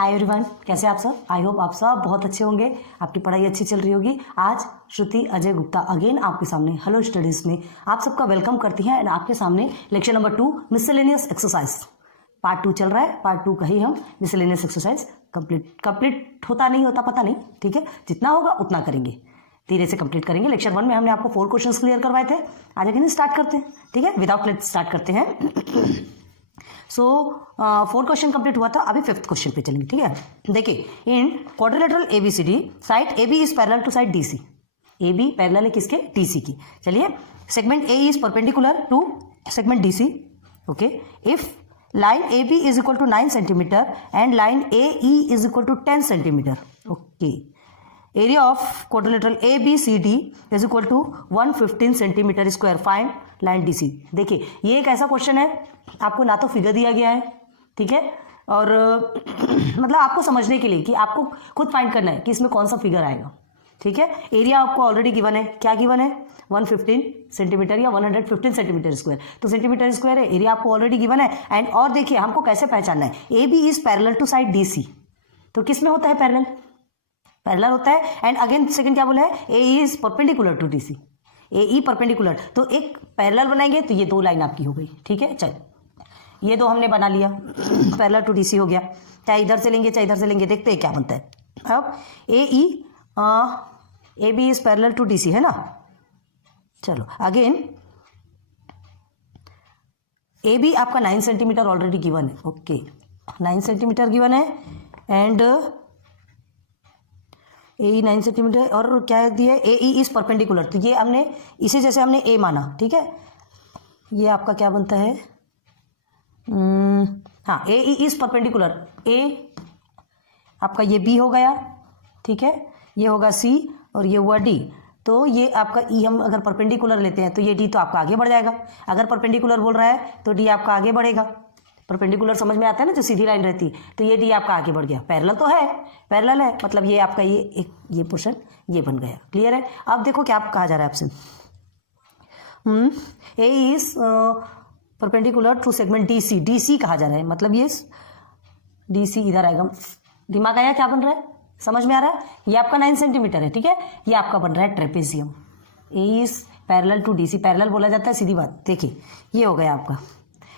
Hi everyone, कैसे आप सब। आई होप आप सब बहुत अच्छे होंगे, आपकी पढ़ाई अच्छी चल रही होगी। आज श्रुति अजय गुप्ता अगेन आपके सामने हेलो स्टडीज़ में आप सबका वेलकम करती हैं। एंड आपके सामने lecture number 2 miscellaneous exercise part 2 चल रहा है। पार्ट 2 का ही हम मिसलेनियस एक्सरसाइज कंप्लीट होता नहीं होता पता नहीं, ठीक है, जितना होगा उतना करेंगे, धीरे से कंप्लीट करेंगे। लेक्चर 1 में हमने आपको 4 क्वेश्चंस क्लियर करवाए थे। आज अगेन स्टार्ट करते हैं, ठीक है, विदाउट लेट स्टार्ट करते हैं। सो 4 क्वेश्चन कंप्लीट हुआ था, अभी 5th क्वेश्चन पे चलेंगे, ठीक है। देखिए, in quadrilateral ABCD side A B is parallel to side DC. A B parallel है किसके? डीसी की। चलिए, segment A is perpendicular to segment DC. Okay, if line A B is equal to 9 centimetre and line A E is equal to 10 centimetre. Okay, area of quadrilateral A B C D is equal to 115 centimetre square. Find line DC. देखिए, ये एक ऐसा question है, आपको ना तो figure दिया गया है, ठीक है, और मतलब आपको समझने के लिए कि आपको खुद फाइंड करना है कि इसमें कौन सा फिगर आएगा, ठीक है। एरिया आपको ऑलरेडी गिवन है, क्या गिवन है? 115 सेंटीमीटर या 115 सेंटीमीटर स्क्वायर। तो सेंटीमीटर स्क्वायर है, एरिया आपको ऑलरेडी गिवन है। एंड और देखिए, हमको कैसे पहचानना है? A B is parallel to side D C. तो किस में होता है पैरेलल? पैरेलल होता है। एंड अगेन सेकंड क्या बोला है? A is perpendicular to D C. A E perpendicular, तो एक पैरेलल बनाएंगे तो ये 2 लाइन आपकी हो गई, ठीक है। चल, ये 2 हमने बना लिया, पैरेलल टू डीसी हो गया। चाहे इधर से लेंगे चाहे इधर से लेंगे, देखते हैं क्या बनता है। अब A E A B is parallel to DC है ना। चलो अगेन, ए बी आपका 9 सेंटीमीटर ऑलरेडी गिवन है। ओके, 9 सेंटीमीटर गिवन है। एंड ए 9 सेंटीमीटर और क्या दिया है? ए ई इज परपेंडिकुलर, तो ये हमने इसे जैसे हमने ए माना, ठीक है। ये आपका क्या बनता है? हाँ, ए ई इज परपेंडिकुलर। ए आपका ये बी हो गया, ठीक है, ये होगा सी और ये हुआ डी। तो ये आपका ई हम अगर परपेंडिकुलर लेते हैं तो ये डी तो आपका आगे बढ़ जाएगा। अगर परपेंडिकुलर बोल रहा है तो डी आपका आगे बढ़ेगा। परपेंडिकुलर समझ में आता है ना, जो सीधी लाइन रहती है, तो ये डी आपका आगे बढ़ गया। पैरेलल तो है, पैरेलल है, मतलब ये आपका ये पोर्शन ये बन गया। क्लियर है? अब देखो क्या कहा जा रहा है आपसे। A is perpendicular to segment D C. D C कहा जा रहा है, मतलब ये डी सी इधर आएगा। दिमाग आया क्या बन रहा है? समझ में आ रहा है? ये आपका 9 सेंटीमीटर है, ठीक है, ये आपका बन रहा है trapezium. A is parallel to D C, parallel बोला जाता है, सीधी बात। देखिए, ये हो गया आपका।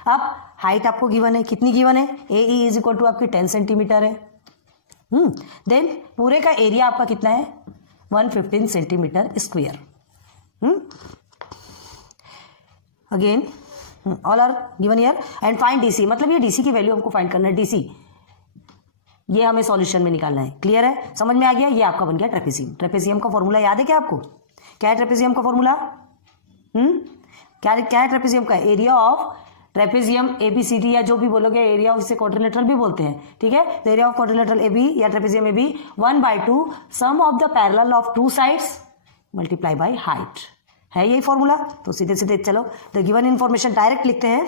अब हाइट आपको गिवन है, कितनी गिवन है? ए ई इज इक्वल टू आपकी 10 सेंटीमीटर है। देन पूरे का एरिया आपका कितना है? 115 centimetre square. Again all are given here. And find DC, मतलब ये डीसी की वैल्यू हमको फाइंड करना है। डीसी ये हमें सॉल्यूशन में निकालना है। क्लियर है? समझ में आ गया? ये आपका बन गया ट्रेपेजियम। ट्रेपेजियम का फॉर्मूला याद है क्या आपको? क्या है ट्रेपेजियम का फॉर्मूला? क्या है ट्रेपेजियम का? Area of trapezium A B C D, या जो भी बोलोगे, एरिया ऑफ इसे क्वाड्रिलेटरल भी बोलते हैं, ठीक है। तो area of quadrilateral A B या trapezium A B 1/2 sum of the parallel of 2 sides multiply by height. है यही फॉर्मूला? तो सीधे सीधे चलो, द गिवन इन्फॉर्मेशन डायरेक्ट लिखते हैं।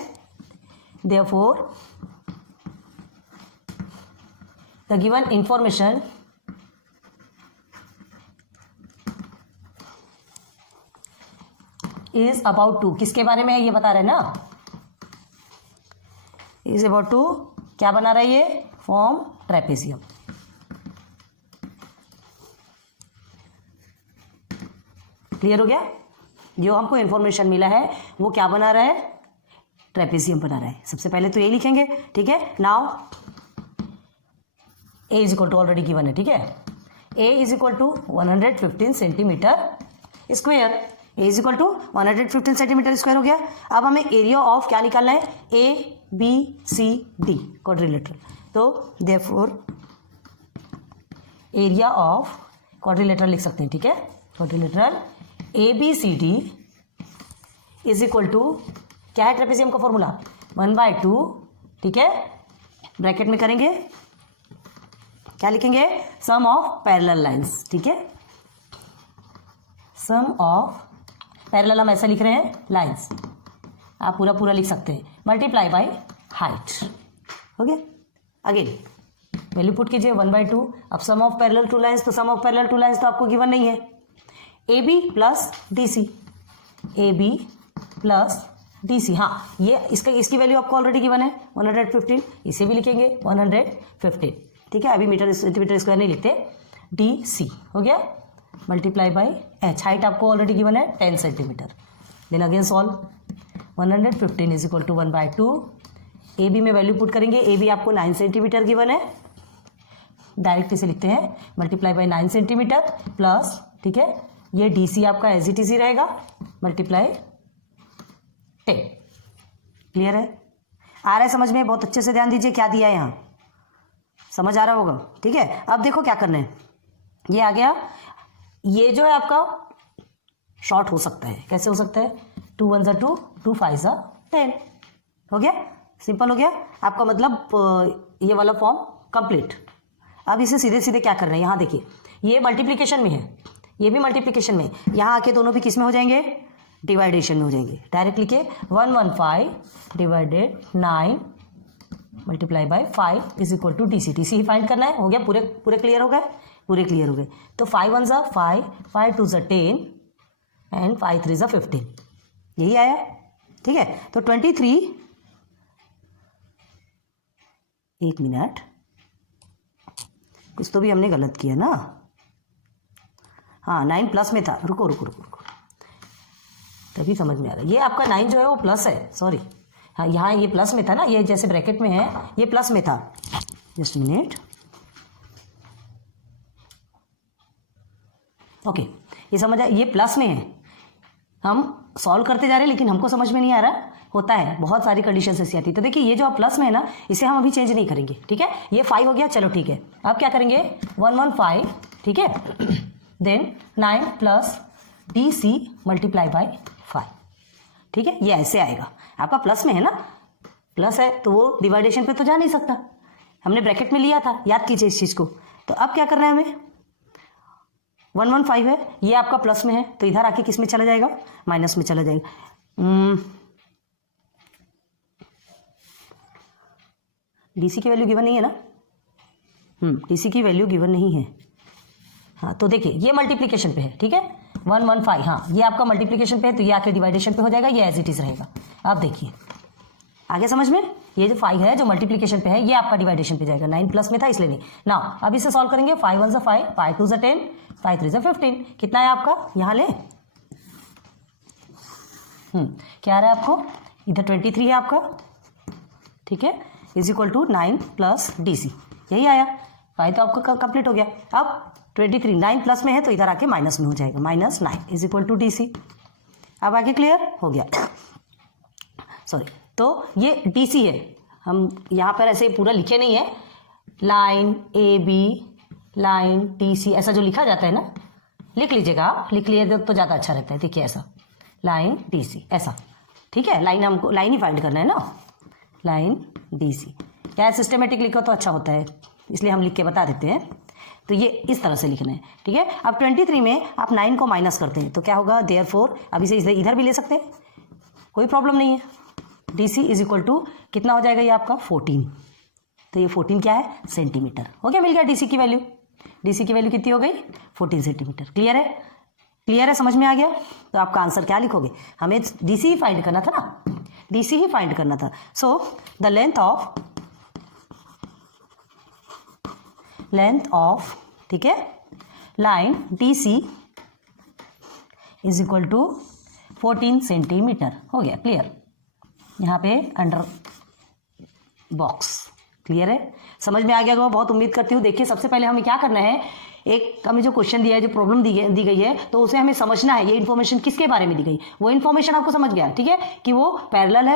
Therefore the given information is about to, किसके बारे में है ये बता रहे हैं ना, इज अबाउट टू क्या बना रहा है ये? Form trapezium. क्लियर हो गया? जो हमको इन्फॉर्मेशन मिला है वो क्या बना रहा है? ट्रेपेजियम बना रहा है। सबसे पहले तो ये लिखेंगे, ठीक है। Now A is equal to already given है, ठीक है। A is equal to 115 centimetre square. A is equal to 115 centimetre square हो गया। अब हमें एरिया ऑफ क्या निकालना है? A B C D quadrilateral. तो देयरफॉर एरिया ऑफ क्वाड्रिलेटरल लिख सकते हैं, ठीक है। Quadrilateral A B C D is equal to क्या है ट्रेपेजियम का फॉर्मूला? 1/2, ठीक है, ब्रैकेट में करेंगे, क्या लिखेंगे? सम ऑफ पैरेलल लाइंस, ठीक है। सम ऑफ पैरेलल हम ऐसा लिख रहे हैं, लाइंस, आप पूरा पूरा लिख सकते हैं, multiply by height. Okay, again value put कीजिए 1/2। अब sum of parallel two lines, तो sum of parallel two lines तो आपको गिवन नहीं है। A B plus D C, A B plus D C, हाँ, ये इसकी वैल्यू आपको ऑलरेडी गिवन है 115, इसे भी लिखेंगे 115, ठीक है, अभी मीटर सेंटीमीटर स्क्वायर नहीं लिखते, DC हो गया मल्टीप्लाई बाई h, हाइट आपको ऑलरेडी गिवन है 10 centimetre. Then again solve, 115 is equal to 1/2, AB में वैल्यू पुट करेंगे, AB आपको 9 सेंटीमीटर गिवन है, डायरेक्ट इसे लिखते हैं मल्टीप्लाई बाई 9 सेंटीमीटर प्लस, ठीक है, ये DC आपका एज इट इज ही रहेगा मल्टीप्लाई 10। क्लियर है, आ रहा है समझ में? बहुत अच्छे से ध्यान दीजिए क्या दिया है यहाँ, समझ आ रहा होगा, ठीक है। अब देखो क्या करना है, ये आ गया, ये जो है आपका शॉर्ट हो सकता है, कैसे हो सकता है, 2 1 = 2, 2 5 = 10, हो गया, सिंपल हो गया आपका, मतलब ये वाला फॉर्म कंप्लीट। अब इसे सीधे सीधे क्या कर रहे हैं, यहाँ देखिए, ये मल्टीप्लिकेशन में है, ये भी मल्टीप्लिकेशन में, यहाँ आके दोनों भी किस में हो जाएंगे, डिवाइडेशन में हो जाएंगे। डायरेक्ट लिखे 115 divided 9 multiply by 5 is equal to DC, DC ही फाइंड करना है, हो गया, पूरे क्लियर हो गए, पूरे क्लियर हो गए। तो 5 1 = 5, 5 2 = 10 एंड 5 3 = 15, यही आया, ठीक है। तो 23, एक मिनट, कुछ तो भी हमने गलत किया ना, हाँ 9 प्लस में था, रुको तभी समझ में आ रहा है, ये आपका 9 जो है वो प्लस है, सॉरी, हाँ यहाँ ये प्लस में था ना, ये जैसे ब्रैकेट में है ये प्लस में था, जस्ट मिनट, ओके, ये समझ आया, ये प्लस में है, हम सॉल्व करते जा रहे हैं लेकिन हमको समझ में नहीं आ रहा, होता है बहुत सारी कंडीशन ऐसी आती है। तो देखिए ये जो प्लस में है ना, इसे हम अभी चेंज नहीं करेंगे, ठीक है, ये 5 हो गया, चलो ठीक है। अब क्या करेंगे, 115, ठीक है, then 9 plus DC multiply by 5, ठीक है, ये ऐसे आएगा, आपका प्लस में है ना, प्लस है तो वो डिवाइडेशन पे तो जा नहीं सकता, हमने ब्रैकेट में लिया था, याद कीजिए इस चीज़ को। तो अब क्या करना है हमें, 115 है, ये आपका प्लस में है, तो इधर आके किस में चला जाएगा, माइनस में चला जाएगा। DC की वैल्यू गिवन नहीं है ना, DC की वैल्यू गिवन नहीं है, हाँ तो देखिए ये मल्टीप्लिकेशन पे है, ठीक है, 115, हाँ ये आपका मल्टीप्लिकेशन पे है, तो ये आके डिवाइडेशन पे हो जाएगा, ये एज इट इज रहेगा। अब देखिए आगे समझ में, ये जो 5 है जो मल्टीप्लिकेशन पे है, ये आपका डिवाइडेशन पे जाएगा, 9 प्लस में था इसलिए नहीं ना। अब इसे सॉल्व करेंगे, 5 1 = 5, 5 2 = 10, 5 3 = 15, कितना है आपका, यहाँ ले, क्या आ रहा है आपको, इधर 23 है आपका, ठीक है, is equal to 9 plus DC, यही आया, 5 तो आपका कंप्लीट हो गया। अब 23 9 प्लस में है तो इधर आके माइनस में हो जाएगा, -9 इज इक्वल टू DC। अब आगे क्लियर हो गया, सॉरी, तो ये DC है, हम यहाँ पर ऐसे पूरा लिखे नहीं है, लाइन AB, लाइन DC, ऐसा जो लिखा जाता है ना, लिख लीजिएगा आप, लिख लिए तो ज़्यादा अच्छा रहता है, देखिए ऐसा लाइन DC ऐसा, ठीक है, लाइन हमको लाइन ही फाइंड करना है ना, लाइन DC, क्या सिस्टमेटिक लिखो तो अच्छा होता है, इसलिए हम लिख के बता देते हैं। तो ये इस तरह से लिखना है, ठीक है। अब 23 में आप 9 को माइनस करते हैं तो क्या होगा, देयरफॉर, अब इसे इधर भी ले सकते हैं, कोई प्रॉब्लम नहीं है। DC इज इक्वल टू कितना हो जाएगा, ये आपका 14, तो ये 14 क्या है, सेंटीमीटर, हो गया, मिल गया DC की वैल्यू, DC की वैल्यू कितनी हो गई, 14 सेंटीमीटर। क्लियर है, क्लियर है, समझ में आ गया। तो आपका आंसर क्या लिखोगे, हमें DC ही फाइंड करना था ना, DC ही फाइंड करना था। सो द लेंथ ऑफ ठीक है line DC is equal to 14 centimetre, हो गया क्लियर, यहाँ पे अंडर बॉक्स। क्लियर है, समझ में आ गया होगा, बहुत उम्मीद करती हूँ। देखिए सबसे पहले हमें क्या करना है, एक हमें जो क्वेश्चन दिया है, जो प्रॉब्लम दी गई है, तो उसे हमें समझना है ये इन्फॉर्मेशन किसके बारे में दी गई, वो इन्फॉर्मेशन आपको समझ गया, ठीक है, कि वो पैरेलल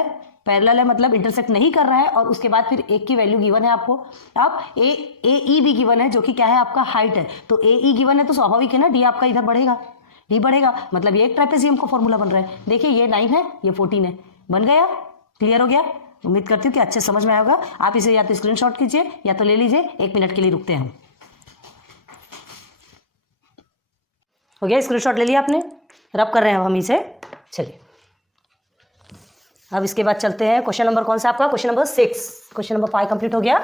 है मतलब इंटरसेक्ट नहीं कर रहा है, और उसके बाद फिर एक की वैल्यू गिवन है आपको। अब ए ई भी गिवन है, जो कि क्या है आपका हाइट है, तो ए ई गिवन है तो स्वाभाविक है ना डी आपका इधर बढ़ेगा, डी बढ़ेगा, मतलब ये एक ट्रेपेजियम का फॉर्मूला बन रहा है। देखिए ये 9 है, ये 14 है, बन गया, क्लियर हो गया। उम्मीद करती हूँ कि अच्छे समझ में आया होगा। आप इसे या तो स्क्रीनशॉट कीजिए या तो ले लीजिए, 1 मिनट के लिए रुकते हैं हम। हो गया, स्क्रीनशॉट ले लिया आपने, रब कर रहे हैं हम इसे। चलिए अब इसके बाद चलते हैं, क्वेश्चन नंबर कौन सा आपका, question number 6। Question number 5 complete हो गया,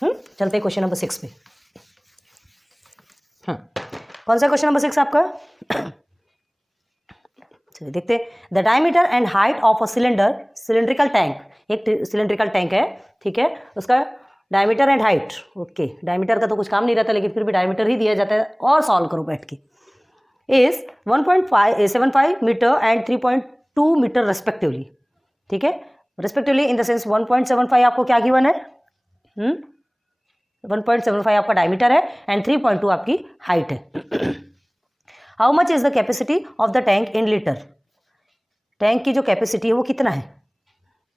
चलते हैं क्वेश्चन नंबर 6 पे। कौन सा क्वेश्चन नंबर 6 आपका, चलिए देखते हैं। The diameter and height of a cylindrical tank, एक सिलेंड्रिकल टैंक है, ठीक है, उसका diameter and height, okay, diameter का तो कुछ काम नहीं रहता लेकिन फिर भी डायमीटर ही दिया जाता है और सॉल्व करो बैठ के, is 1.75 metre and 3.2 metre respectively, ठीक है, रेस्पेक्टिवली इन द सेंस 1.75 आपको क्या गिवन है, 1.75 आपका डायमीटर है एंड 3.2 आपकी हाइट है। How much is the capacity of the tank in litre, tank की जो कैपेसिटी है वो कितना है,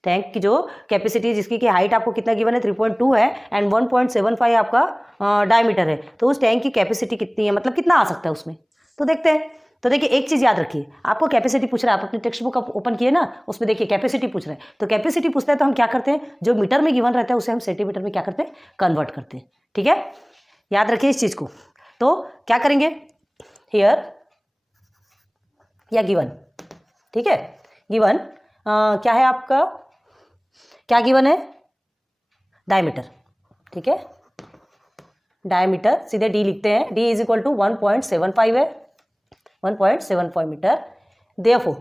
टैंक की जो कैपेसिटी जिसकी की हाइट आपको कितना गिवन है 3.2 है एंड 1.75 आपका डायमीटर है, तो उस टैंक की कैपेसिटी कितनी है, मतलब कितना आ सकता है उसमें, तो देखते हैं। तो देखिए एक चीज़ याद रखिए, आपको कैपेसिटी पूछ रहा है, आप अपनी टेक्स्ट बुक ओपन किए ना, उसमें देखिए कैपेसिटी पूछ रहे हैं, तो कैपेसिटी पूछता है तो हम क्या करते हैं, जो मीटर में गिवन रहता है उसे हम सेंटीमीटर में क्या करते हैं, कन्वर्ट करते हैं, ठीक है, याद रखिए इस चीज़ को। तो क्या करेंगे, हियर या गिवन, ठीक है, गिवन क्या है आपका, क्या गिवन है, डायमीटर, ठीक है, डायमीटर सीधे डी लिखते हैं, डी इज इक्वल टू 1.75 है, 1.75 मीटर, देयरफॉर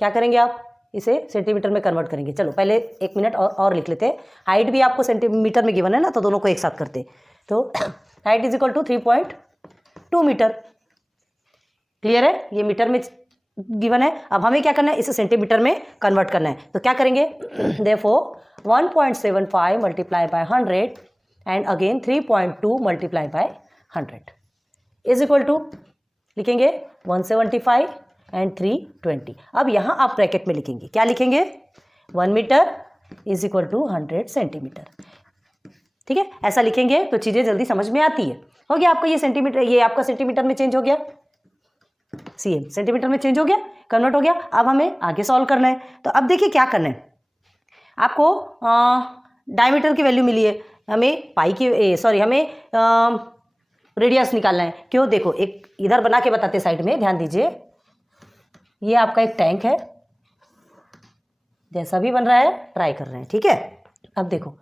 क्या करेंगे आप, इसे सेंटीमीटर में कन्वर्ट करेंगे। चलो पहले 1 मिनट और लिख लेते हैं, हाइट भी आपको सेंटीमीटर में गिवन है ना, तो दोनों को एक साथ करते, तो height is equal to 3.2 metre, clear है, ये मीटर में गिवन है, अब हमें क्या करना है, इसे सेंटीमीटर में कन्वर्ट करना है, तो क्या करेंगे, therefore 1.75 multiply by 100 and again 3.2 multiply by 100 is equal to, लिखेंगे 175 एंड 320। अब यहाँ आप ब्रैकेट में लिखेंगे, क्या लिखेंगे, 1 metre is equal to 100 centimetre, ठीक है, ऐसा लिखेंगे तो चीज़ें जल्दी समझ में आती है। हो गया आपका ये सेंटीमीटर, ये आपका सेंटीमीटर में चेंज हो गया, सीएम सेंटीमीटर में चेंज हो गया, कन्वर्ट हो गया। अब हमें आगे सॉल्व करना है, तो अब देखिए क्या करना है, आपको डायमीटर की वैल्यू मिली है, हमें पाई की सॉरी हमें रेडियस निकालना है, क्यों, देखो एक इधर बना के बताते साइड में, ध्यान दीजिए, ये आपका एक टैंक है, जैसा भी बन रहा है ट्राई कर रहे हैं, ठीक है। अब देखो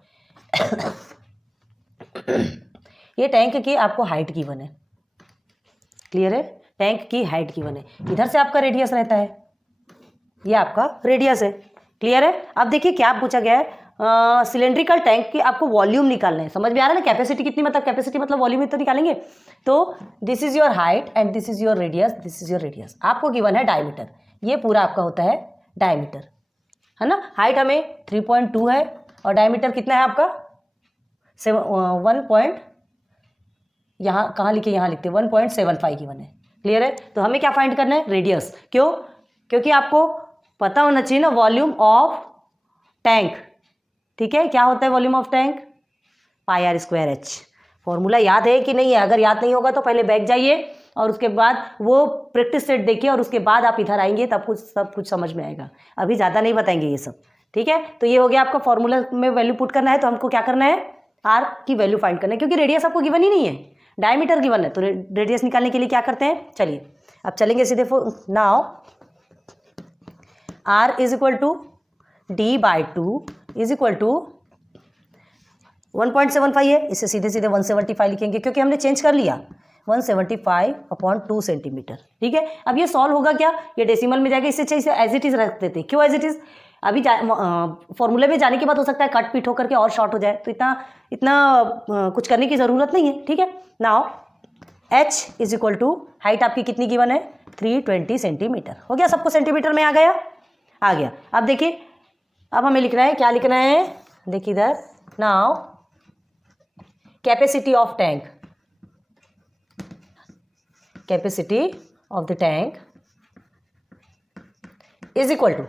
ये टैंक की आपको हाइट गिवन है, क्लियर है, टैंक की हाइट गिवन है, इधर से आपका रेडियस रहता है, ये आपका रेडियस है, क्लियर है। अब देखिए क्या पूछा गया है, सिलेंड्रिकल टैंक की आपको वॉल्यूम निकालना है, समझ में आ रहा है ना, कैपेसिटी कितनी, मतलब कैपेसिटी मतलब वॉल्यूम तो निकालेंगे, तो this is your height and this is your radius, this is your radius, आपको गिवन है डायमीटर, ये पूरा आपका होता है डायमीटर, है ना, हाइट हमें 3.2 है और डायमीटर कितना है आपका 1 यहाँ कहाँ लिखे, यहाँ लिखते 1.75 गिवन है, क्लियर है। तो हमें क्या फाइंड करना है, रेडियस, क्यों, क्योंकि आपको पता होना चाहिए ना वॉल्यूम ऑफ टैंक, ठीक है, क्या होता है volume of tank, pi r square h, formula याद है कि नहीं है, अगर याद नहीं होगा तो पहले बैक जाइए और उसके बाद वो प्रैक्टिस सेट देखिए और उसके बाद आप इधर आएंगे तब कुछ सब कुछ समझ में आएगा, अभी ज़्यादा नहीं बताएंगे ये सब, ठीक है। तो ये हो गया आपका फॉर्मूला में वैल्यू पुट करना है, तो हमको क्या करना है, आर की वैल्यू फाइंड करना है, क्योंकि रेडियस आपको गिवन ही नहीं है, डायमीटर गिवन है, तो रेडियस निकालने के लिए क्या करते हैं, चलिए अब चलेंगे सीधे, now r is equal to d by 2 is equal to 1.75 है, इसे सीधे सीधे 175 लिखेंगे क्योंकि हमने चेंज कर लिया, 175/2 सेंटीमीटर, ठीक है। अब ये सॉल्व होगा क्या, ये डेसिमल में जाएगा, इससे चाहिए एज इट इज रख देते, क्यों एज इट इज, अभी फॉर्मूले में जाने के बाद हो सकता है कट पीट होकर के और शॉर्ट हो जाए, तो इतना कुछ करने की ज़रूरत नहीं है, ठीक है। Now h is equal to, height आपकी कितनी गिवन है 320 सेंटीमीटर, हो गया, सबको सेंटीमीटर में आ गया। अब देखिए अब हमें लिखना है, क्या लिखना है, देखिए इधर, now capacity of tank, capacity of the tank is equal to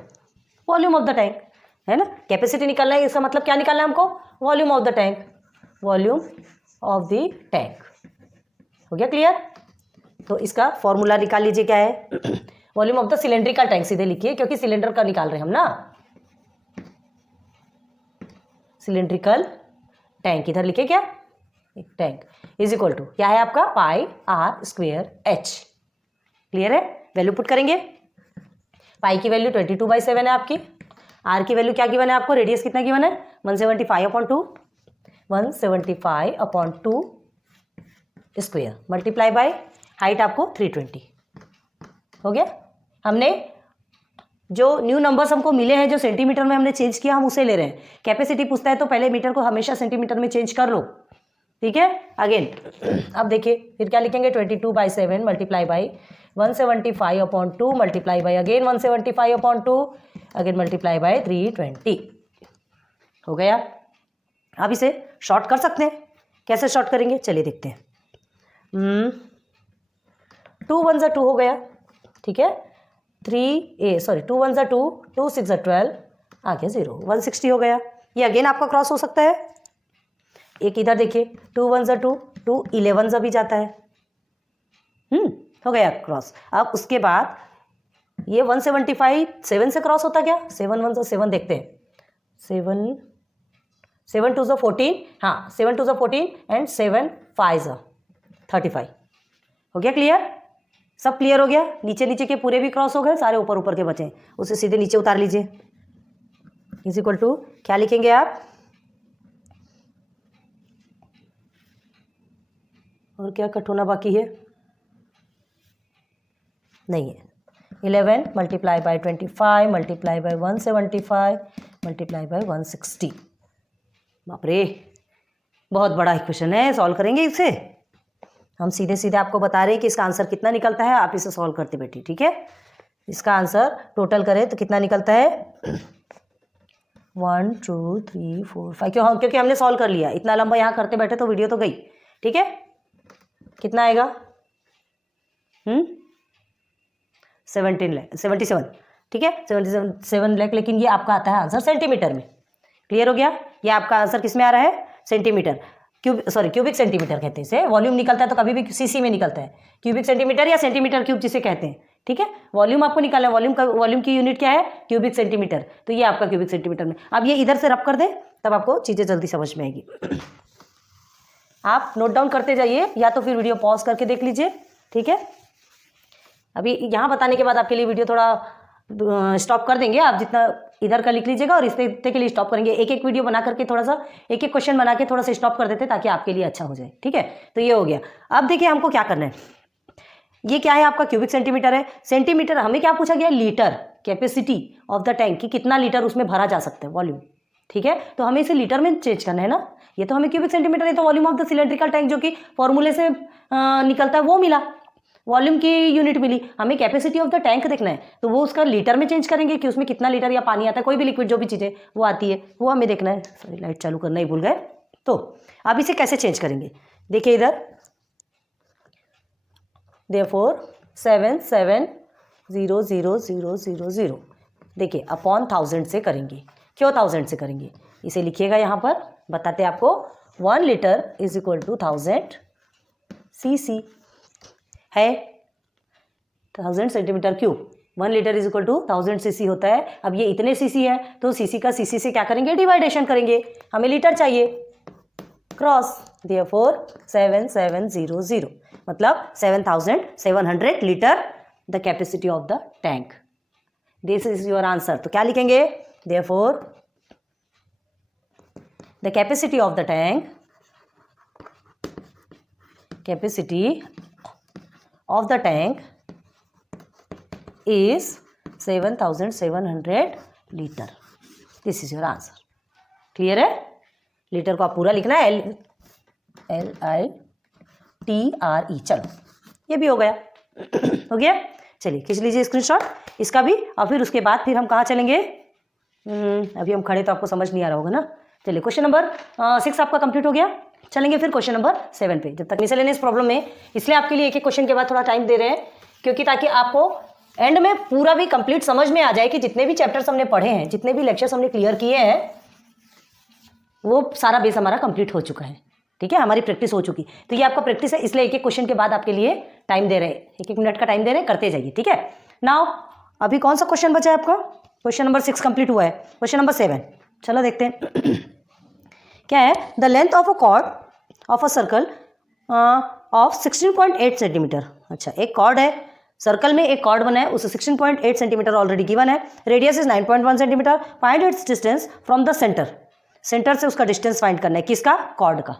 volume of the tank, है ना, कैपेसिटी निकालना है, इसका मतलब क्या निकालना है हमको, volume of the tank, volume of the tank, हो गया क्लियर। तो इसका फॉर्मूला निकाल लीजिए, क्या है, volume of the cylindrical tank, सीधे लिखिए क्योंकि सिलेंडर का निकाल रहे हैं हम ना, सिलेंड्रिकल टैंक, इधर लिखे क्या, एक टैंक इज इक्वल टू क्या है आपका पाई आर स्क्वेयर एच, क्लियर है। वैल्यू पुट करेंगे, पाई की वैल्यू 22/7 है आपकी, आर की वैल्यू क्या गिवन है आपको, रेडियस कितना गिवन है 175/2, 175/2 स्क्वेयर मल्टीप्लाई बाय हाइट आपको 320, हो गया। हमने जो न्यू नंबर्स हमको मिले हैं, जो सेंटीमीटर में हमने चेंज किया, हम उसे ले रहे हैं। कैपेसिटी पूछता है तो पहले मीटर को हमेशा सेंटीमीटर में चेंज कर लो, ठीक है। अगेन अब देखिए फिर क्या लिखेंगे, 22/7 multiply by 175/2 multiply by again 175/2 again multiply by 320 हो गया। अब इसे शॉर्ट कर सकते हैं, कैसे शॉर्ट करेंगे चलिए देखते हैं। 2 1 2 हो गया, ठीक है। 2 1 2, 2 6 12, आगे 0, 160 हो गया। ये अगेन आपका क्रॉस हो सकता है। एक इधर देखिए 2 1 2, 2 11 भी जाता है, हो गया क्रॉस। अब उसके बाद ये 175 7 से क्रॉस होता क्या, 7 1 7 देखते हैं, 7 2 14, हाँ 7 2 14 एंड 7 5 35 हो गया। क्लियर, सब क्लियर हो गया। नीचे नीचे के पूरे भी क्रॉस हो गए, सारे ऊपर ऊपर के बचे, उसे सीधे नीचे उतार लीजिए। इज इक्वल टू क्या लिखेंगे आप, और क्या कट होना बाकी है, नहीं है। 11 multiply by 25 multiply by 175 multiply by 160। बाप रे, बहुत बड़ा इक्वेशन है, सॉल्व करेंगे इसे। हम सीधे सीधे आपको बता रहे हैं कि इसका आंसर कितना निकलता है, आप इसे सॉल्व करते बैठिए, ठीक है। इसका आंसर टोटल करें तो कितना निकलता है, 1 2 3 4 5, क्योंकि हमने सॉल्व कर लिया। इतना लंबा यहाँ करते बैठे तो वीडियो तो गई, ठीक है। कितना आएगा, 77, ठीक है, 77 लाख, लेकिन ये आपका आता है आंसर सेंटीमीटर में। क्लियर हो गया, ये आपका आंसर किस में आ रहा है, सेंटीमीटर, क्यूबिक सेंटीमीटर कहते हैं इसे। वॉल्यूम निकलता है तो कभी भी सीसी में निकलता है, क्यूबिक सेंटीमीटर या सेंटीमीटर क्यूब जिसे कहते हैं, ठीक है। वॉल्यूम आपको निकालना है, वॉल्यूम की यूनिट क्या है, क्यूबिक सेंटीमीटर, तो ये आपका क्यूबिक सेंटीमीटर में। अब ये इधर से रब कर दे, तब आपको चीज़ें जल्दी समझ में आएगी। आप नोट डाउन करते जाइए, या तो फिर वीडियो पॉज करके देख लीजिए, ठीक है। अभी यहाँ बताने के बाद आपके लिए वीडियो थोड़ा स्टॉप कर देंगे, आप जितना इधर का लिख लीजिएगा और इतने के लिए स्टॉप करेंगे। एक एक वीडियो बना करके थोड़ा सा एक एक क्वेश्चन बना के थोड़ा सा स्टॉप कर देते ताकि आपके लिए अच्छा हो जाए, ठीक है। तो ये हो गया। अब देखिए हमको क्या करना है, ये क्या है आपका क्यूबिक सेंटीमीटर है। सेंटीमीटर हमें क्या पूछा गया, litre, capacity of the tank की कितना लीटर उसमें भरा जा सकता है, वॉल्यूम, ठीक है। तो हमें इसे लीटर में चेंज करना है ना। ये तो हमें क्यूबिक सेंटीमीटर है, तो volume of the cylindrical tank जो कि फॉर्मूले से निकलता है वो मिला, वॉल्यूम की यूनिट मिली। हमें कैपेसिटी ऑफ द टैंक देखना है, तो वो उसका लीटर में चेंज करेंगे कि उसमें कितना लीटर या पानी आता है, कोई भी लिक्विड जो भी चीज़ें वो आती है वो हमें देखना है। सॉरी, लाइट चालू करना ही भूल गए। तो अब इसे कैसे चेंज करेंगे, देखिए इधर, देयरफॉर 7 7 0 0 0 0 0, देखिए अपॉन 1000 से करेंगे। क्यों 1000 से करेंगे, इसे लिखिएगा यहाँ पर, बताते आपको। 1 litre is equal to 1000 cc है, 1000 centimetre cube. 1 litre is equal to 1000 cc होता है। अब ये इतने cc है तो cc का cc से क्या करेंगे, डिवाइडेशन करेंगे, हमें लीटर चाहिए, क्रॉस, देयरफॉर 7700, मतलब 7700 litre the capacity of the tank. This is your answer. तो क्या लिखेंगे, therefore the capacity of the tank, capacity of the tank is 7700 litre. This is your answer. Clear है, लीटर को आप पूरा लिखना है, LITRE। चलो ये भी हो गया, हो गया। चलिए खींच लीजिए स्क्रीनशॉट इसका भी, और फिर उसके बाद फिर हम कहाँ चलेंगे, अभी हम खड़े तो आपको समझ नहीं आ रहा होगा ना। चलिए क्वेश्चन नंबर 6 आपका कंप्लीट हो गया, चलेंगे फिर क्वेश्चन नंबर 7 पे। जब तक मिसलेनियस प्रॉब्लम में, इसलिए आपके लिए एक एक क्वेश्चन के बाद थोड़ा टाइम दे रहे हैं, क्योंकि ताकि आपको एंड में पूरा भी कंप्लीट समझ में आ जाए कि जितने भी चैप्टर्स हमने पढ़े हैं, जितने भी लेक्चर्स हमने क्लियर किए हैं, वो सारा बेस हमारा कंप्लीट हो चुका है, ठीक है, हमारी प्रैक्टिस हो चुकी। तो ये आपका प्रैक्टिस है, इसलिए एक एक क्वेश्चन के बाद आपके लिए टाइम दे रहे हैं, 1-1 मिनट का टाइम दे रहे हैं, करते जाइए, ठीक है। नाउ अभी कौन सा क्वेश्चन बचा है आपका, क्वेश्चन नंबर 6 कंप्लीट हुआ है, क्वेश्चन नंबर 7 चलो देखते हैं। क्या है, the length of a cord of a circle of 16.8 centimetre. अच्छा, एक कॉर्ड है, सर्कल में एक कॉर्ड बना है, उसे 16.8 सेंटीमीटर ऑलरेडी गिवन है, radius is 9.1 centimetre, find its distance from the centre. Centre से उसका डिस्टेंस फाइंड करना है, किसका, कॉर्ड का,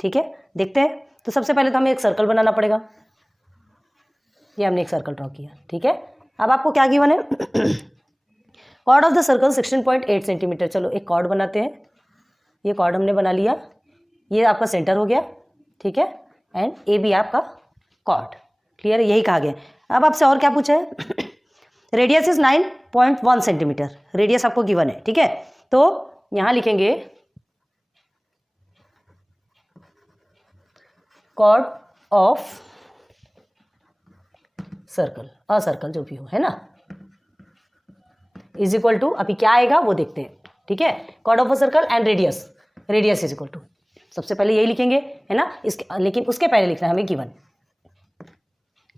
ठीक है। देखते हैं, तो सबसे पहले तो हमें एक सर्कल बनाना पड़ेगा। ये हमने एक सर्कल ड्रॉ किया, ठीक है। अब आपको क्या गिवन है, chord of the circle 16.8 centimetre. चलो एक कॉर्ड बनाते हैं, ये कॉर्ड हमने बना लिया, ये आपका सेंटर हो गया, ठीक है, एंड ए बी आपका कॉर्ड। क्लियर है, यही कहा गया। अब आपसे और क्या पूछा है? रेडियस इज 9.1 सेंटीमीटर, रेडियस आपको गिवन है, ठीक है। तो यहां लिखेंगे chord of circle, a circle जो भी हो, है ना, इज इक्वल टू, अभी क्या आएगा वो देखते हैं, ठीक है। Chord of a circle and radius, radius is equal to, सबसे पहले यही लिखेंगे, है ना, इसके, लेकिन उसके पहले लिखना है हमें गिवन।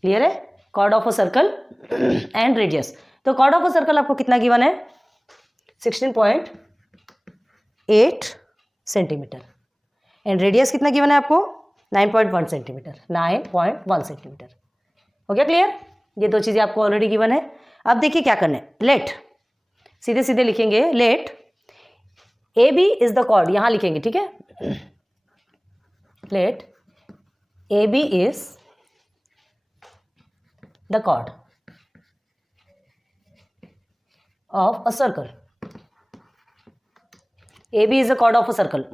क्लियर है, chord of a circle and radius. तो कॉर्ड ऑफ अ सर्कल आपको कितना गिवन है? 16.8 सेंटीमीटर, एंड रेडियस कितना गिवन है आपको? 9.1 सेंटीमीटर, 9.1 सेंटीमीटर। हो गया क्लियर? ये दो चीजें आपको ऑलरेडी गिवन है। अब देखिए क्या करना है, लेट, सीधे सीधे लिखेंगे, let A B is the chord, यहां लिखेंगे, ठीक है। Let A B is the chord of a circle, A B is the chord of a circle,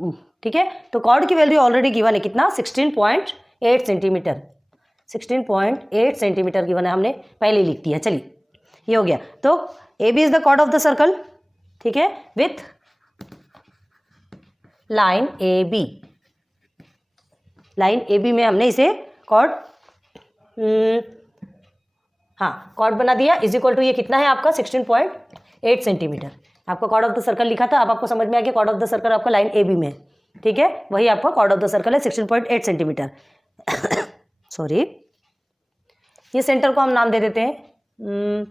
ठीक है। तो कॉर्ड की वैल्यू ऑलरेडी गिवन है, कितना? 16.8 सेंटीमीटर, 16.8 सेंटीमीटर गिवन है, हमने पहले ही लिख दिया। चलिए ये हो गया। तो A B is the chord of the circle, ठीक है, with line A B, line A B में हमने इसे कॉर्ड, हाँ कॉर्ड बना दिया, इज इक्वल टू, ये कितना है आपका? 16.8 सेंटीमीटर। आपका कॉर्ड ऑफ द सर्कल लिखा था, अब आपको समझ में आ गया कॉर्ड ऑफ द सर्कल आपका लाइन ए बी में, ठीक है, वही आपका कॉर्ड ऑफ द सर्कल है 16.8 सेंटीमीटर। सॉरी, ये सेंटर को हम नाम दे देते हैं,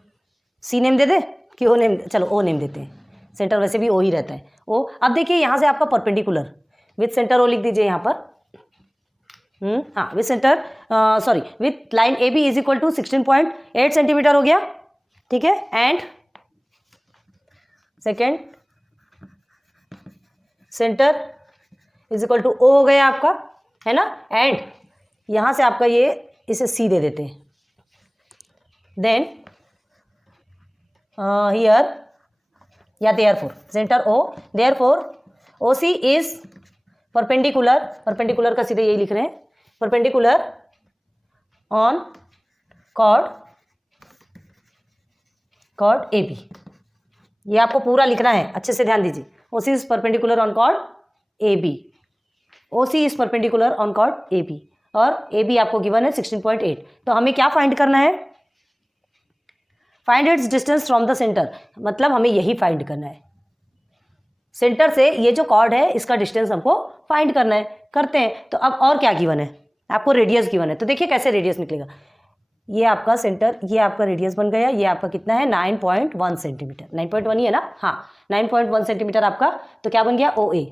सी नेम दे दे कि ओ नेम, चलो ओ नेम देते हैं, सेंटर वैसे भी ओ ही रहता है, ओ। अब देखिए यहाँ से आपका परपेंडिकुलर विथ सेंटर ओ लिख दीजिए यहाँ पर, हाँ with centre, sorry with line A B is equal to 16.8 centimetre हो गया, ठीक है। And second centre is equal to O हो गया आपका, है ना। एंड यहां से आपका ये, इसे सी दे देते हैं, देन हियर या therefore centre O, therefore O C is perpendicular, perpendicular का सीधे यही लिख रहे हैं, perpendicular on chord, chord A B, ये आपको पूरा लिखना है, अच्छे से ध्यान दीजिए। O C is perpendicular on chord A B, O C is perpendicular on chord A B, और ए बी आपको गिवन है 16.8। तो हमें क्या फाइंड करना है? Find its distance from the centre, मतलब हमें यही फाइंड करना है, सेंटर से ये जो कॉर्ड है इसका डिस्टेंस हमको फाइंड करना है। करते हैं। तो अब और क्या गिवन है आपको? रेडियस गिवन है। तो देखिए कैसे रेडियस निकलेगा, ये आपका सेंटर, ये आपका रेडियस बन गया, ये आपका कितना है? 9.1 सेंटीमीटर, 9.1 ही है ना, हाँ 9.1 सेंटीमीटर आपका, तो क्या बन गया? ओ ए,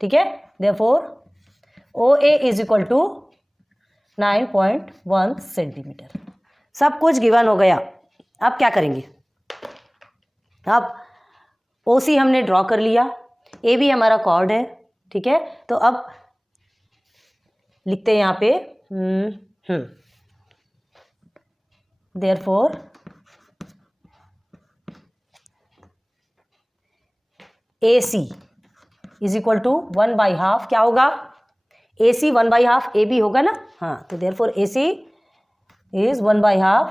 ठीक है। Therefore O A is equal to 9.1 centimetre. सब कुछ गिवन हो गया। अब क्या करेंगे? अब ओ सी हमने ड्रॉ कर लिया, ए भी हमारा कॉर्ड है, ठीक है। तो अब लिखते हैं यहाँ पे therefore A C is equal to 1/2, क्या होगा? ए सी 1/2 ए बी होगा ना, हाँ। तो therefore A C is 1/2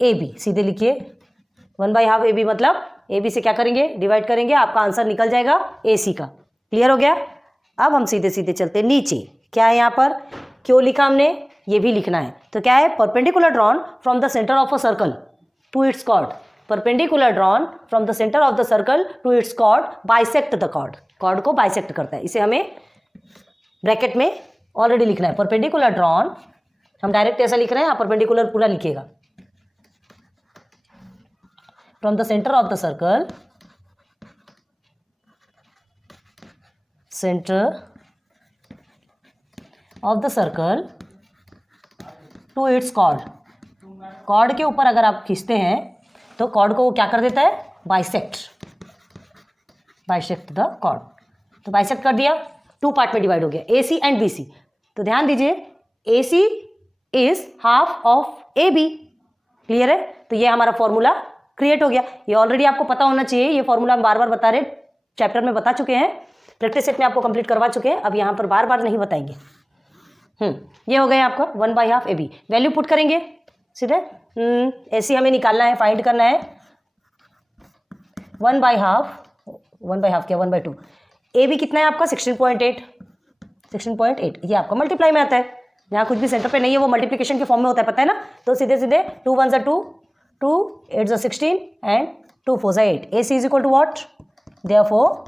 A B, सीधे लिखिए 1/2 ए बी, मतलब ए बी से क्या करेंगे? डिवाइड करेंगे, आपका आंसर निकल जाएगा ए सी का। क्लियर हो गया? अब हम सीधे सीधे चलते हैं नीचे। क्या है यहाँ पर? क्यों लिखा हमने? ये भी लिखना है। तो क्या है? Perpendicular drawn from the centre of a circle to its chord, perpendicular drawn from the centre of the circle to its chord bisect the chord, chord को बाइसेक्ट करता है। इसे हमें ब्रैकेट में ऑलरेडी लिखना है, परपेंडिकुलर ड्रॉन, हम direct ऐसा लिख रहे हैं, आप परपेंडिकुलर पूरा लिखिएगा, from the centre of the circle, centre of the circle to its chord, chord के ऊपर अगर आप खींचते हैं तो कॉर्ड को वो क्या कर देता है? Bisect, bisect the chord. तो बाइसेक्ट कर दिया, 2 पार्ट में डिवाइड हो गया, ए सी एंड बी सी। तो ध्यान दीजिए, A C is half of A B. Clear है? तो ये हमारा फॉर्मूला क्रिएट हो गया। ये ऑलरेडी आपको पता होना चाहिए, ये फॉर्मूला हम बार बार बता रहे, चैप्टर में बता चुके हैं, प्रैक्टिस सेट में आपको कंप्लीट करवा चुके हैं, अब यहाँ पर बार बार नहीं बताएंगे। ये हो गया आपका 1/2 AB। वैल्यू पुट करेंगे सीधे, AC हमें निकालना है, फाइंड करना है। 1/2 क्या 1/2। AB कितना है आपका 16.8 ये आपका मल्टीप्लाई में आता है। यहाँ कुछ भी सेंटर पे नहीं है, वो मल्टीप्लिकेशन के फॉर्म में होता है, पता है ना। तो सीधे सीधे 2 1 2 2 8 16 and 2 4 8। AC is equal to what, therefore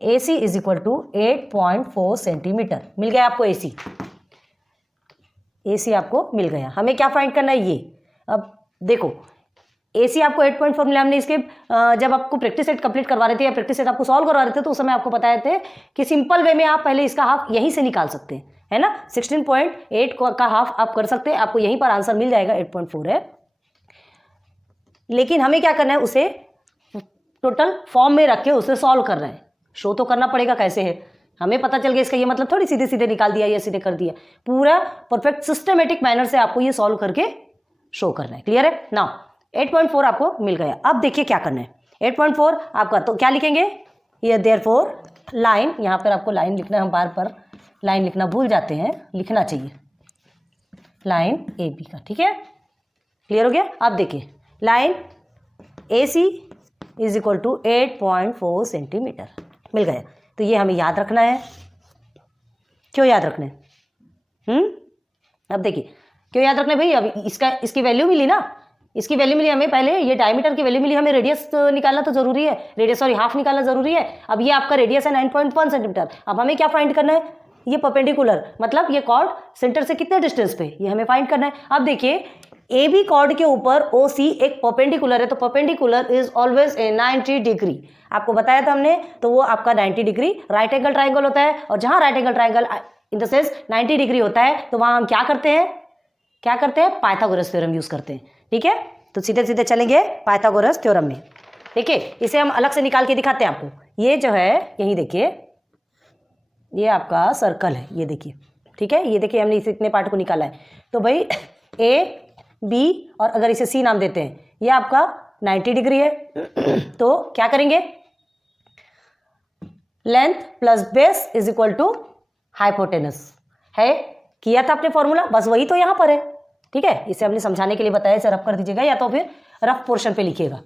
AC is equal to 8.4 centimetre. मिल गया आपको AC। AC आपको मिल गया। हमें क्या फाइंड करना है ये, अब देखो AC आपको 8.4 मिला। हमने इसके जब आपको प्रैक्टिस सेट कंप्लीट करवा रहे थे या प्रैक्टिस सेट आपको सॉल्व करवा रहे थे तो उस समय आपको बताए थे कि सिंपल वे में आप पहले इसका हाफ यहीं से निकाल सकते हैं, है ना। 16.8 का हाफ आप कर सकते हैं, आपको यहीं पर आंसर मिल जाएगा, 8.4 है। लेकिन हमें क्या करना है, उसे टोटल फॉर्म में रख के उसे सॉल्व करना है। शो तो करना पड़ेगा कैसे है, हमें पता चल गया इसका ये मतलब थोड़ी सीधे सीधे निकाल दिया या सीधे कर दिया, पूरा परफेक्ट सिस्टमेटिक मैनर से आपको ये सॉल्व करके शो करना है। क्लियर है ना। 8.4 आपको मिल गया। अब देखिए क्या करना है। 8.4 आपका तो क्या लिखेंगे, ये देयरफॉर लाइन, यहाँ पर आपको लाइन लिखना है, हम बार बार लाइन लिखना भूल जाते हैं, लिखना चाहिए लाइन AB का, ठीक है। क्लियर हो गया। अब देखिए line AC is equal to 8.4 centimetre मिल गया। तो ये हमें याद रखना है। क्यों याद रखना है, अब देखिए क्यों याद रखना है भाई। अब इसकी वैल्यू मिली ना, इसकी वैल्यू मिली हमें, पहले ये डायमीटर की वैल्यू मिली, हमें रेडियस निकालना तो जरूरी है, रेडियस सॉरी हाफ निकालना जरूरी है। अब ये आपका रेडियस है 9.1 सेंटीमीटर। अब हमें क्या फाइंड करना है, ये परपेंडिकुलर मतलब ये कॉर्ड सेंटर से कितने डिस्टेंस पे, ये हमें फाइंड करना है। अब देखिए AB कॉर्ड के ऊपर OC एक परपेंडिकुलर है, तो perpendicular is always a 90 degree. आपको बताया था हमने, तो वो आपका 90 डिग्री राइट एंगल ट्राइंगल होता है। और जहां right angle triangle in the sense 90 degree होता है तो वहां हम क्या करते हैं, पाइथागोरस थ्योरम यूज करते हैं, ठीक है। तो सीधे सीधे चलेंगे पाइथागोरस थ्योरम में, ठीक है। इसे हम अलग से निकाल के दिखाते हैं आपको। ये जो है यहीं देखिए, ये आपका सर्कल है, ये देखिए, ठीक है। ये देखिए हमने इस इतने पार्ट को निकाला है। तो भाई A B और अगर इसे C नाम देते हैं, ये आपका 90 डिग्री है। तो क्या करेंगे, length plus base is equal to hypotenuse है, किया था आपने फॉर्मूला, बस वही तो यहाँ पर है, ठीक है। इसे हमने समझाने के लिए बताया, इसे रफ कर दीजिएगा या तो फिर रफ पोर्शन पे लिखिएगा।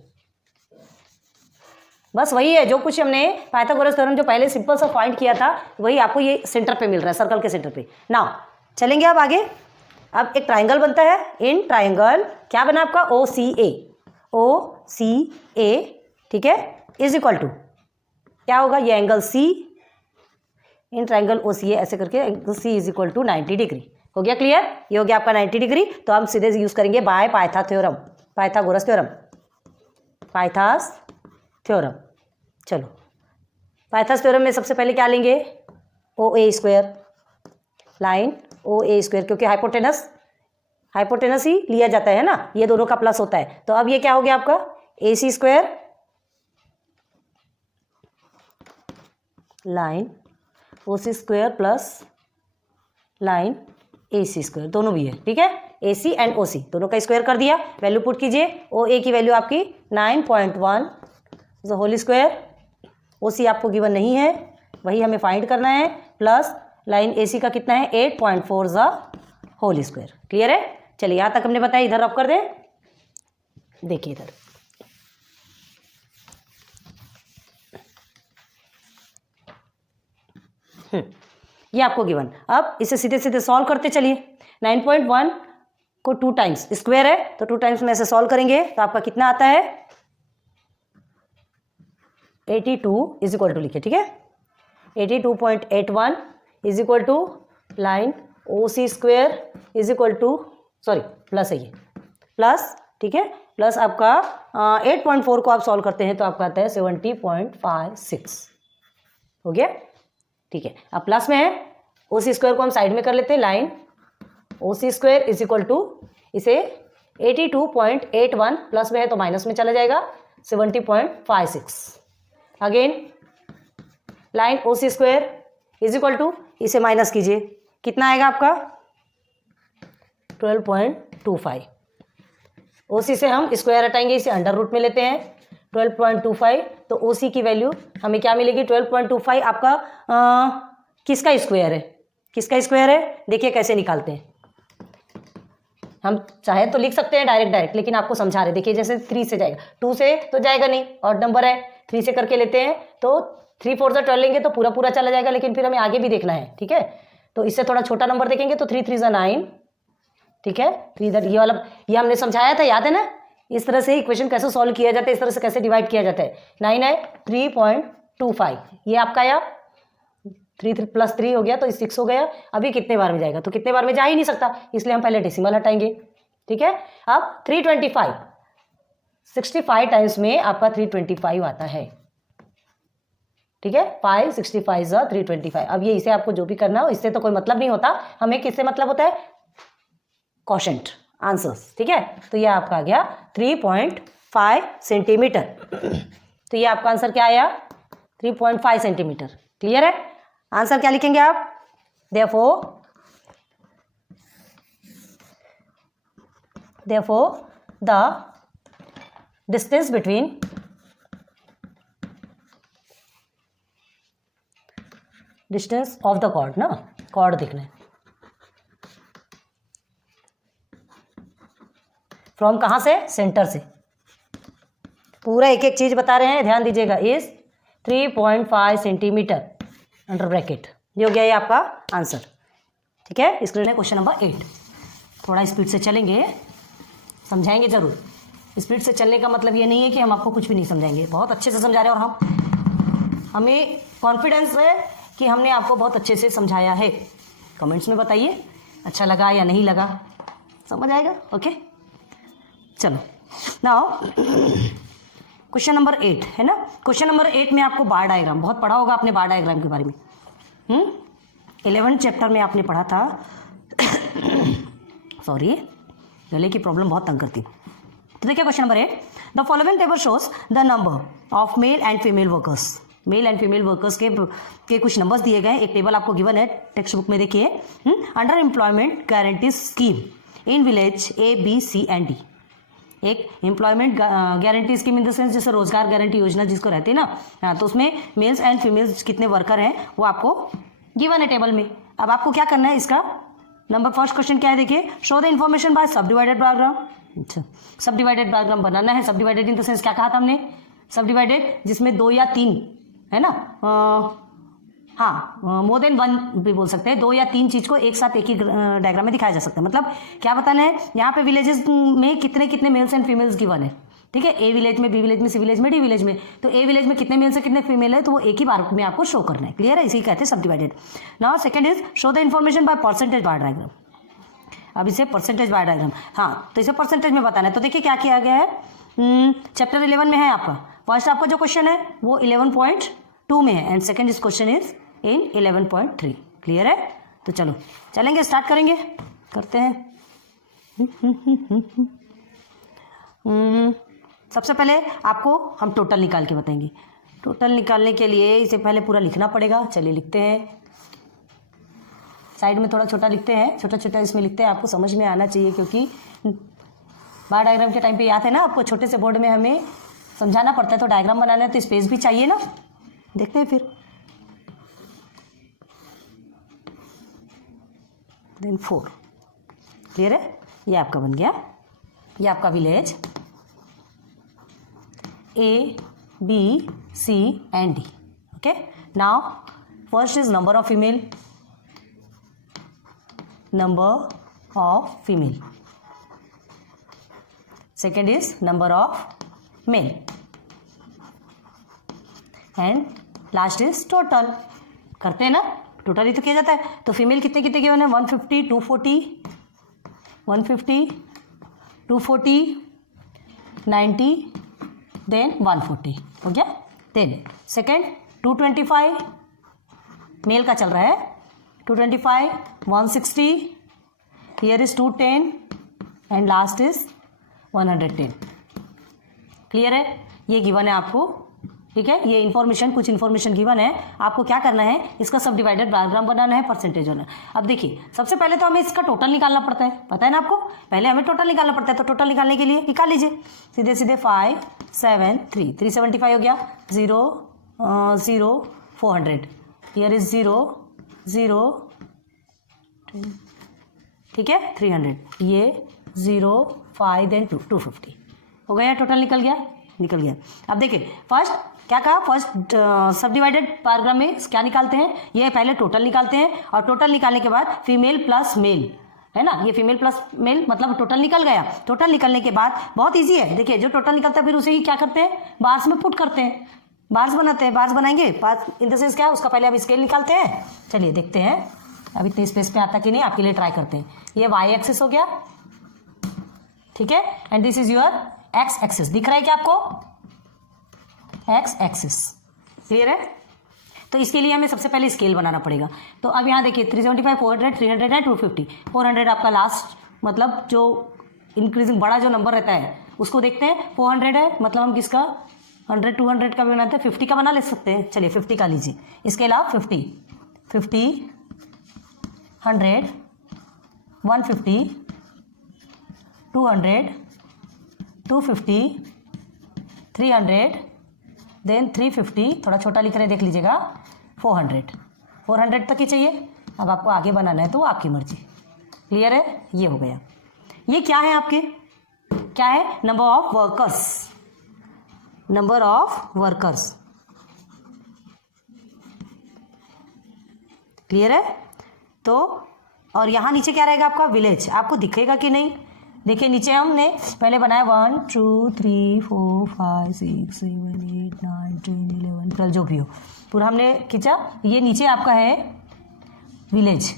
बस वही है जो कुछ हमने पाइथागोरस थ्योरम जो पहले सिंपल सा फाइंड किया था, वही आपको ये सेंटर पे मिल रहा है, सर्कल के सेंटर पे। नाउ चलेंगे अब आगे। अब एक ट्राइंगल बनता है, इन ट्राइंगल क्या बना आपका OCA, ठीक है, इज इक्वल टू क्या होगा, ये angle C, in triangle OCA ऐसे करके angle C is equal to 90 degree. हो गया क्लियर, ये हो गया आपका 90 डिग्री। तो हम सीधे यूज करेंगे बाय पाइथागोरस थ्योरम। चलो पाइथागोरस थ्योरम में सबसे पहले क्या लेंगे, OA square, line OA square, क्योंकि हाइपोटेनस ही लिया जाता है ना, ये दोनों का प्लस होता है। तो अब ये क्या हो गया आपका AC square, line OC square plus line AC square, दोनों भी है, ठीक है। AC एंड OC दोनों का स्क्वायर कर दिया। वैल्यू पुट कीजिए, OA की वैल्यू आपकी 9.1 होल स्क्वायर, OC आपको गिवन नहीं है, वही हमें फाइंड करना है, प्लस लाइन AC का कितना है 8.4 होल स्क्वायर। क्लियर है। चलिए यहाँ तक हमने बताया, इधर रफ कर दें, देखिए इधर ये आपको गिवन। अब इसे सीधे सीधे सॉल्व करते चलिए। 9.1 को 2 टाइम्स स्क्वायर है, तो 2 टाइम्स में ऐसे सॉल्व करेंगे तो आपका कितना आता है 82 इज इक्वल टू, लिखिए, ठीक है, 82.81 is equal to line OC square is equal to, sorry plus है ये प्लस, ठीक है, प्लस आपका 8.4 को आप सॉल्व करते हैं तो आपका आता है 70.56। हो गया, ठीक है। अब प्लस में है, OC स्क्वायर को हम साइड में कर लेते हैं, line OC square is equal to, इसे 82.81 प्लस में है तो माइनस में चला जाएगा 70.56। Again line OC square is equal to, इसे माइनस कीजिए, कितना आएगा आपका 12.25। OC से हम स्क्वायर हटाएंगे, इसे अंडर रूट में लेते हैं 12.25, तो OC की वैल्यू हमें क्या मिलेगी 12.25 आपका किसका स्क्वायर है, किसका स्क्वायर है, देखिए कैसे निकालते हैं। हम चाहे तो लिख सकते हैं डायरेक्ट, लेकिन आपको समझा रहे, देखिए जैसे 3 से जाएगा, 2 से तो जाएगा नहीं, ऑड नंबर है, 3 से करके लेते हैं तो 3 4 से 12 लेंगे तो पूरा पूरा चला जाएगा, लेकिन फिर हमें आगे भी देखना है, ठीक है। तो इससे थोड़ा छोटा नंबर देखेंगे तो 3 3 9, ठीक है। तो इधर ये वाला ये हमने समझाया था, याद है ना, इस तरह से इक्वेशन कैसे सॉल्व किया जाता है, इस तरह से कैसे डिवाइड किया जाता है। 9 है 3.25, ये आपका या 3 + 3 हो गया तो 6 हो गया। अभी कितने बार में जाएगा, तो कितने बार में जा ही नहीं सकता, इसलिए हम पहले डेसिमल हटाएंगे, ठीक है। अब 325 65 टाइम्स में आपका 325 आता है, ठीक है। 5 65 325। अब ये इसे आपको जो भी करना हो, इससे तो कोई मतलब नहीं होता, हमें किससे मतलब होता है, क्वोशंट आंसर्स, ठीक है। तो ये आपका आ गया 3.5 सेंटीमीटर। तो ये आपका आंसर क्या आया 3.5 सेंटीमीटर। क्लियर है। आंसर क्या लिखेंगे आप, therefore the distance between distance of the chord, ना कॉर्ड देखना है, फ्रॉम कहाँ से, सेंटर से। पूरा एक एक चीज बता रहे हैं, ध्यान दीजिएगा। Is 3.5 centimetre under bracket. ये हो गया ये आपका आंसर, ठीक है। स्क्रीन है क्वेश्चन नंबर 8। थोड़ा स्पीड से चलेंगे, समझाएंगे जरूर। स्पीड से चलने का मतलब ये नहीं है कि हम आपको कुछ भी नहीं समझाएंगे, बहुत अच्छे से समझा रहे हैं, और हमें कॉन्फिडेंस है कि हमने आपको बहुत अच्छे से समझाया है। कमेंट्स में बताइए अच्छा लगा या नहीं लगा, समझ आएगा। ओके चलो नाउ क्वेश्चन नंबर 8 है ना। क्वेश्चन नंबर 8 में आपको बार डायग्राम, बहुत पढ़ा होगा आपने बार डायग्राम के बारे में। 11 चैप्टर में आपने पढ़ा था सॉरी, गले की प्रॉब्लम बहुत तंग करती। तो देखिए question number 8, the following table shows the number of male and female workers. Male and female workers के कुछ नंबर्स दिए गए, एक टेबल आपको गिवन है टेक्स्ट बुक में। देखिए under employment guarantee scheme in village A B C and D। एक employment guarantee scheme in the sense जैसे रोजगार गारंटी योजना जिसको रहती है ना, तो उसमें मेल्स एंड फीमेल्स कितने वर्कर हैं वो आपको गिवन है टेबल में। अब आपको क्या करना है, इसका नंबर फर्स्ट क्वेश्चन क्या है, देखिए शो द इन्फॉर्मेशन बाय सब डिवाइडेड डायग्राम। अच्छा सब डिवाइडेड डायग्राम बनाना है। सब डिवाइडेड इन द सेंस क्या कहा था हमने, सब डिवाइडेड जिसमें 2 या 3 है ना, हाँ मोर देन 1 भी बोल सकते हैं, 2 या 3 चीज को एक साथ एक ही डायग्राम में दिखाया जा सकता है। मतलब क्या बताना है, यहाँ पे विलेजेस में कितने कितने मेल्स एंड फीमेल्स गिवन है, ठीक है। A विलेज में, B विलेज में, C विलेज में, D विलेज में। तो A विलेज में कितने मेल्स है कितने फीमेल है, तो वो एक ही बार में आपको शो करना है। क्लियर है, इसी कहते हैं सब divided. Now second is show the information by percentage bar diagram. अब इसे परसेंटेज बार डायग्राम, हाँ तो इसे परसेंटेज में बताना है। तो देखिए क्या किया गया है, चैप्टर 11 में है आपका। फर्स्ट आपका जो क्वेश्चन है वो 11.2 में है एंड सेकंड इस क्वेश्चन इज इन 11.3। क्लियर है। तो चलो चलेंगे, स्टार्ट करेंगे, करते हैं। सबसे पहले आपको हम टोटल निकाल के बताएंगे। टोटल निकालने के लिए इसे पहले पूरा लिखना पड़ेगा। चलिए लिखते हैं, साइड में थोड़ा छोटा लिखते हैं, छोटा छोटा इसमें लिखते हैं, आपको समझ में आना चाहिए, क्योंकि बार डायग्राम के टाइम पे याद है ना आपको, छोटे से बोर्ड में हमें समझाना पड़ता है, तो डायग्राम बनाना है तो स्पेस भी चाहिए ना। देखते हैं फिर। देन 4। क्लियर है, ये आपका बन गया, ये आपका village A B C and D। Okay now first is number of female, number of female, second is number of male and last is total। करते हैं ना, टोटल ही तो किया जाता है। तो फीमेल कितने कितने गिवन है, 150 240 150 240 90 देन 140 हो गया। देन सेकेंड 225 मेल का चल रहा है, 225 160 here is 210 and last is 110। Clear है, ये गिवन है आपको ठीक है, ये इन्फॉर्मेशन, कुछ इन्फॉर्मेशन गिवन है, आपको क्या करना है, इसका सब डिवाइडेड डायग्राम बनाना है, परसेंटेज होना है। अब देखिए, सबसे पहले तो हमें इसका टोटल निकालना पड़ता है, पता है ना आपको, पहले हमें टोटल निकालना पड़ता है। तो टोटल निकालने के लिए निकाल लीजिए, सीधे सीधे 5 7 3 375 हो गया, 0 0 400, हियर इज 0 0, ठीक है, 300, ये 0 5 देन 2 250 हो गया, टोटल निकल गया। अब देखिए फर्स्ट क्या कहा, फर्स्ट सब डिवाइडेड पैराग्राम में क्या निकालते हैं, ये पहले टोटल निकालते हैं, और टोटल निकालने के बाद फीमेल प्लस मेल, है ना, ये फीमेल प्लस मेल मतलब टोटल निकल गया। टोटल निकलने के बाद बहुत इजी है, देखिए जो टोटल निकलता है फिर उसे ही क्या करते हैं, बार्स में पुट करते हैं, बार्स बनाते हैं, बार्स बनाएंगे, बार्स इन द सेंस क्या है, उसका पहले अब स्केल निकालते हैं। चलिए देखते हैं अब इतने स्पेस पे आता कि नहीं, आपके लिए ट्राई करते हैं। ये वाई एक्सिस हो गया, ठीक है, and this is your x axis, दिख रहा है क्या आपको, एक्स एक्सिस, क्लियर है। तो इसके लिए हमें सबसे पहले स्केल बनाना पड़ेगा। तो अब यहाँ देखिए 375 400 300 एंड 250, 400 आपका लास्ट मतलब जो इंक्रीजिंग बड़ा जो नंबर रहता है उसको देखते हैं, 400 है मतलब हम किसका 100 200 का भी बनाते हैं, 50 का बना ले सकते हैं। चलिए 50 का लीजिए, इसके अलावा 50 50 100 150 200 250 300 देन 350, थोड़ा छोटा लिख रहे हैं देख लीजिएगा, 400 तक ही चाहिए। अब आपको आगे बनाना है तो आपकी मर्जी, क्लियर है, ये हो गया। ये क्या है आपके, क्या है, नंबर ऑफ वर्कर्स, क्लियर है। तो और यहाँ नीचे क्या रहेगा आपका, विलेज, आपको दिखेगा कि नहीं, देखिए नीचे हमने पहले बनाया 1 2 3 4 5 6 7 8 9 10 11 12 जो भी हो पूरा हमने खींचा। ये नीचे आपका है विलेज,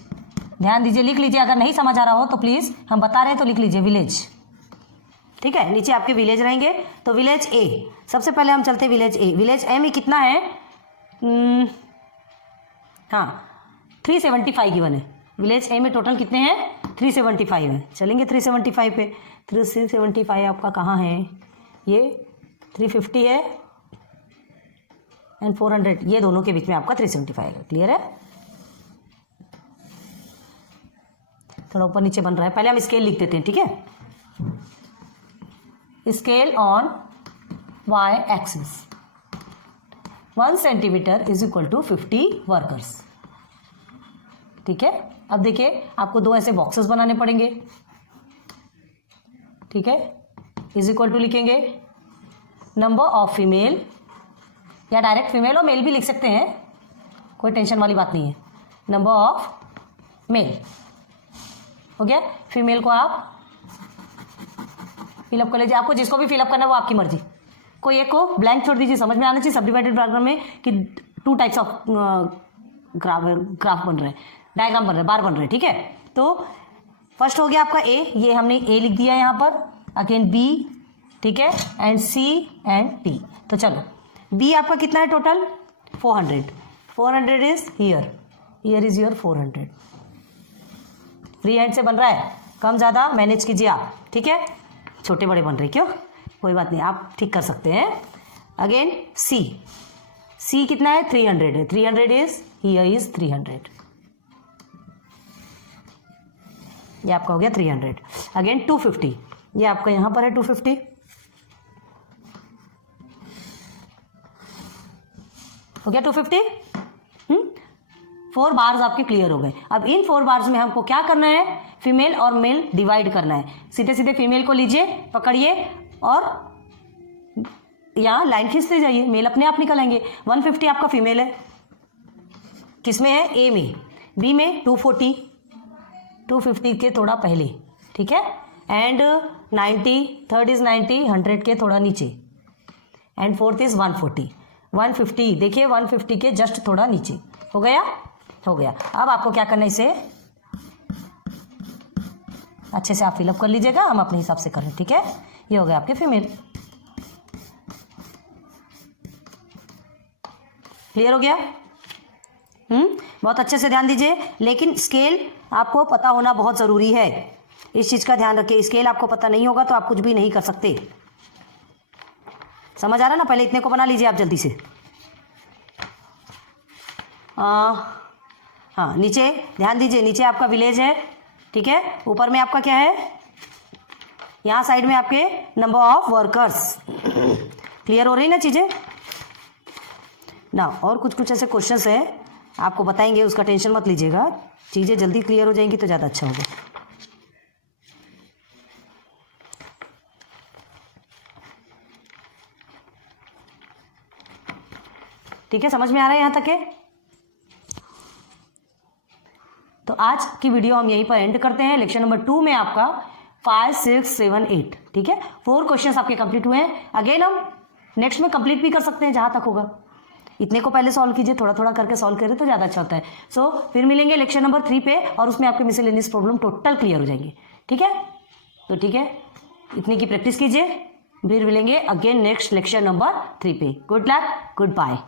ध्यान दीजिए, लिख लीजिए, अगर नहीं समझ आ रहा हो तो प्लीज़ हम बता रहे हैं तो लिख लीजिए विलेज, ठीक है, नीचे आपके विलेज रहेंगे। तो विलेज ए, सबसे पहले हम चलते हैं विलेज ए। विलेज ए में कितना है, हाँ 375 गिवन है, विलेज ए में टोटल कितने हैं 375 है। चलेंगे 375 पे, 375 आपका कहाँ है, ये 350 है एंड 400, ये दोनों के बीच में आपका 375 है, क्लियर है। थोड़ा ऊपर नीचे बन रहा है, पहले हम स्केल लिख देते हैं, ठीक है। Scale on Y axis 1 centimetre is equal to 50 workers, ठीक है। अब देखिए आपको दो ऐसे बॉक्सेस बनाने पड़ेंगे, ठीक है, इज इक्वल टू लिखेंगे नंबर ऑफ फीमेल, या डायरेक्ट फीमेल और मेल भी लिख सकते हैं, कोई टेंशन वाली बात नहीं है। नंबर ऑफ मेल हो गया, फीमेल को आप फिलअप कर लीजिए, आपको जिसको भी फिलअप करना है वो आपकी मर्जी, कोई एक को ब्लैंक छोड़ दीजिए, समझ में आना चाहिए सब डिवाइडेड डायग्राम में कि 2 टाइप्स ऑफ ग्राफ बन रहे हैं, डायग्राम बन रहे हैं, बार बन रहे हैं, ठीक है। तो फर्स्ट हो गया आपका ए, ये हमने ए लिख दिया यहाँ पर, अगेन बी, ठीक है, एंड सी एंड टी। तो चलो बी आपका कितना है total 400 is here is your 400, free hand से बन रहा है, कम ज़्यादा मैनेज कीजिए आप, ठीक है, छोटे बड़े बन रहे क्यों, कोई बात नहीं, आप ठीक कर सकते हैं। अगेन सी कितना है 300 है, 300 इज हियर इज 300, ये आपका हो गया 300। अगेन 250, ये आपका यहाँ पर है 250, हो गया 250। 4 बार्स आपके क्लियर हो गए। अब इन 4 बार्स में हमको क्या करना है, फीमेल और मेल डिवाइड करना है। सीधे सीधे फीमेल को लीजिए, पकड़िए और यहाँ लाइन खींचते जाइए, मेल अपने आप निकल आएंगे। 150 आपका फीमेल है, किसमें है, ए में, बी में 240, 250 के थोड़ा पहले, ठीक है, एंड 90, थर्ड इज 90, 100 के थोड़ा नीचे, एंड फोर्थ इज 140, 150, देखिए 150 के जस्ट थोड़ा नीचे, हो गया। अब आपको क्या करना है, इसे अच्छे से आप फिलअप कर लीजिएगा, हम अपने हिसाब से कर रहे हैं, ठीक है। ये हो गया आपके फीमेल, क्लियर हो गया। बहुत अच्छे से ध्यान दीजिए, लेकिन स्केल आपको पता होना बहुत ज़रूरी है, इस चीज़ का ध्यान रखिए। स्केल आपको पता नहीं होगा तो आप कुछ भी नहीं कर सकते, समझ आ रहा है ना? पहले इतने को बना लीजिए आप जल्दी से। हाँ, नीचे ध्यान दीजिए, नीचे आपका विलेज है, ठीक है। ऊपर में आपका क्या है, यहाँ साइड में आपके नंबर ऑफ वर्कर्स। क्लियर हो रही ना चीज़ें ना? और कुछ कुछ ऐसे क्वेश्चंस हैं आपको बताएंगे, उसका टेंशन मत लीजिएगा, चीज़ें जल्दी क्लियर हो जाएंगी तो ज़्यादा अच्छा होगा। ठीक है, समझ में आ रहा है यहाँ तक है? तो आज की वीडियो हम यहीं पर एंड करते हैं। लेक्चर नंबर 2 में आपका 5, 6, 7, 8, ठीक है, 4 क्वेश्चंस आपके कंप्लीट हुए हैं। अगेन हम नेक्स्ट में कंप्लीट भी कर सकते हैं जहां तक होगा। इतने को पहले सॉल्व कीजिए, थोड़ा थोड़ा करके सॉल्व करें तो ज़्यादा अच्छा होता है। सो फिर मिलेंगे लेक्चर नंबर 3 पे, और उसमें आपके मिसलेनियस प्रॉब्लम टोटल क्लियर हो जाएंगे, ठीक है। तो ठीक है, इतनी की प्रैक्टिस कीजिए, फिर मिलेंगे अगेन नेक्स्ट लेक्चर नंबर 3 पे। Good luck, good bye.